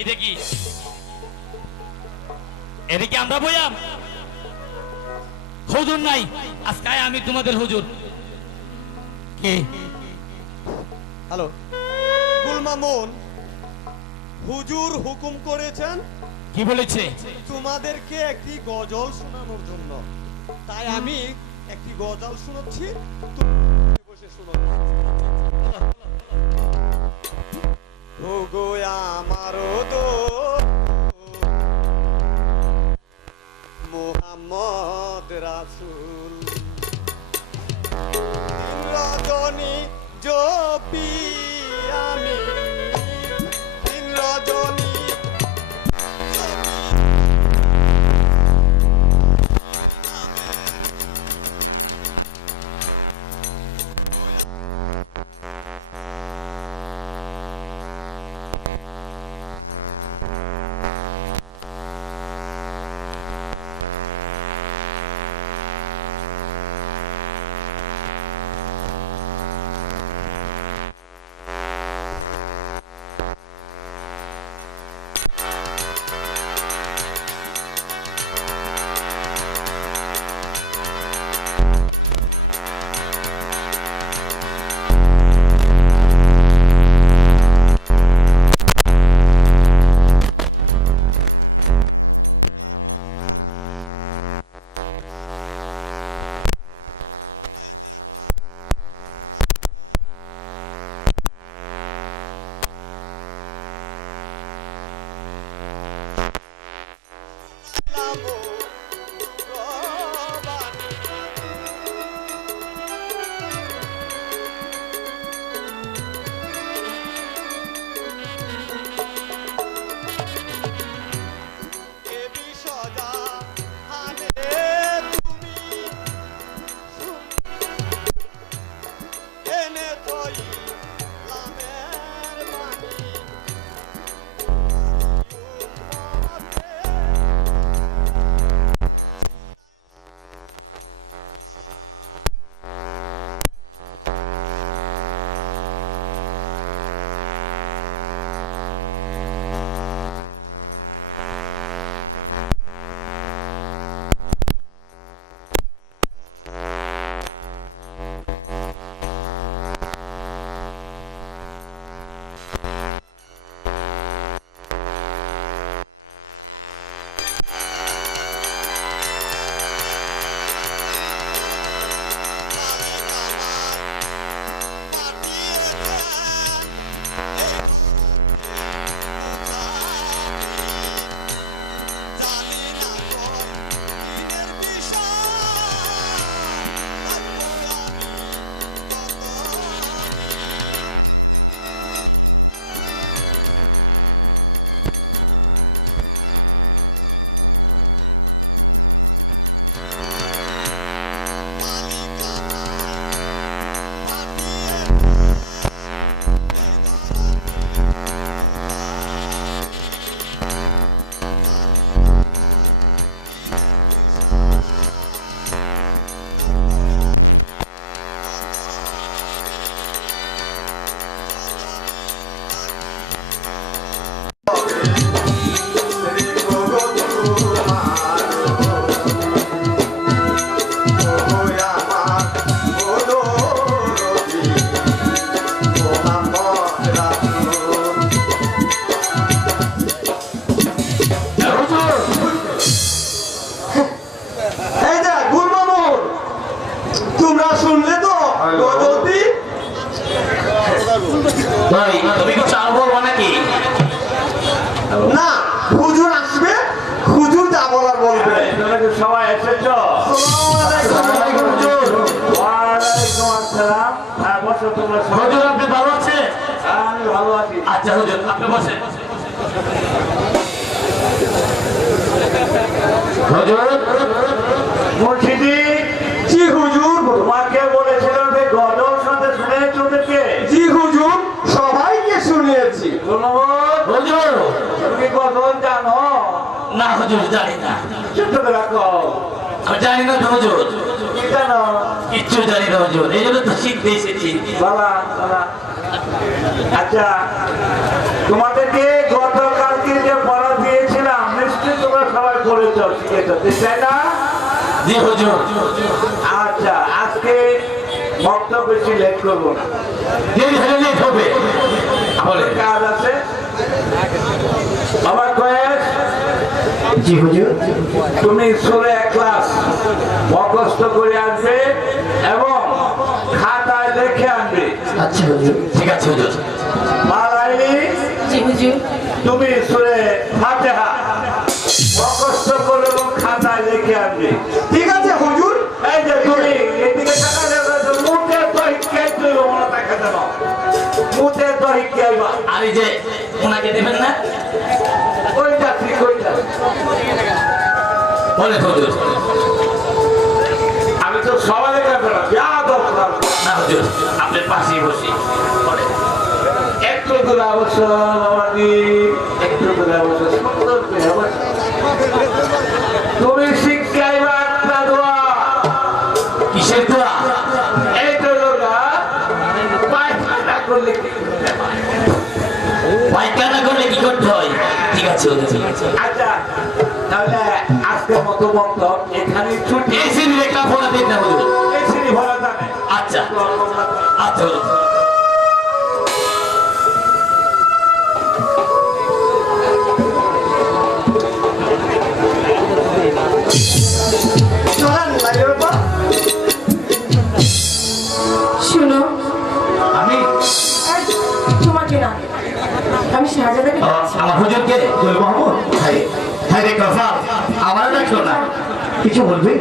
এটা কি? এটা কি আমরা বইয়াম? হুজুর নাই আজকে আমি তোমাদের হুজুর। কে? হ্যালো। গুলমামুন হুজুর হুকুম করেছেন? কি বলেছে? তোমাদেরকে একটি গজল শোনানোর জন্য। তাই আমি একটি গজল শোনাচ্ছি বসে শোনো। ওগো আমারও দো মোহাম্মদ রাসূল। রজনী জপি। amor. আসসালাম হ্যাঁ বসো তোমরা হুজুর আপনি ভালো আছেন? আমি ভালো আছি। আচ্ছা হুজুর আপনি বসেন। হুজুর মুর্শিদি জি হুজুর। তোমাকে বলেছিলাম যে গজল শুনতে শুনেছ ওদেরকে জি হুজুর সবাইকে শুনিয়েছি গুলমোহন, হুজুর। তুমি গজল জানো? না হুজুর জানি না। রাখো। আমি জানি না তো হুজুর। কিচ্ছু জানি না হুজুর। এই জন্য তো শিখতে এসেছি বালা আচ্ছা তোমাদেরকে গতকালকে যে পড়া দিয়েছিলাম নিশ্চয়ই তোমরা সবাই পড়েছ শিখেছ। তাই না? জি হুজুর। আচ্ছা আজকে বক্তব্য বেশি লেট করব না। লেট হবে। বলে কাজ আছে? আমার কয়েস জি হুজুর? তুমি সুরে এক ক্লাস মুখস্থ করে আসবে এবং খাতায় লিখে আনবে। আচ্ছা হুজুর। ঠিক আছে হুজুর। মালাইনি জি হুজুর। তুমি সুরে ফাতেহা মুখস্থ করে এবং খাতায় লিখে আনবে। ঠিক আছে হুজুর। এই যে তুমি এদিকে দেবে মুখের দহি কে তুই ওরা টাকা দেব মুখের দহি কে আর এই যে ওনাকে দেবেন না? বলে হুজুর আমি তো সবাই কাছে না। যা দরকার না হুজুর আপনার পাশেই বসি। একটু অবশ্য বাবাজি একটু দূরে অবশ্য সুন্দর করে অবশ্য। তুমি শিক্ষাইবা একটা দোয়া। কিসের দোয়া? এই তো পায়খানা করলে? পায়খানা করলে কি করতে হয়? ঠিক আছে আচ্ছা। শুনো। আমি তোমাকে না। আমি শাহজাদাকে হুজুরকে মোহাম্মদ হাই হাই রে কফা আমার না। কিছু বলবে?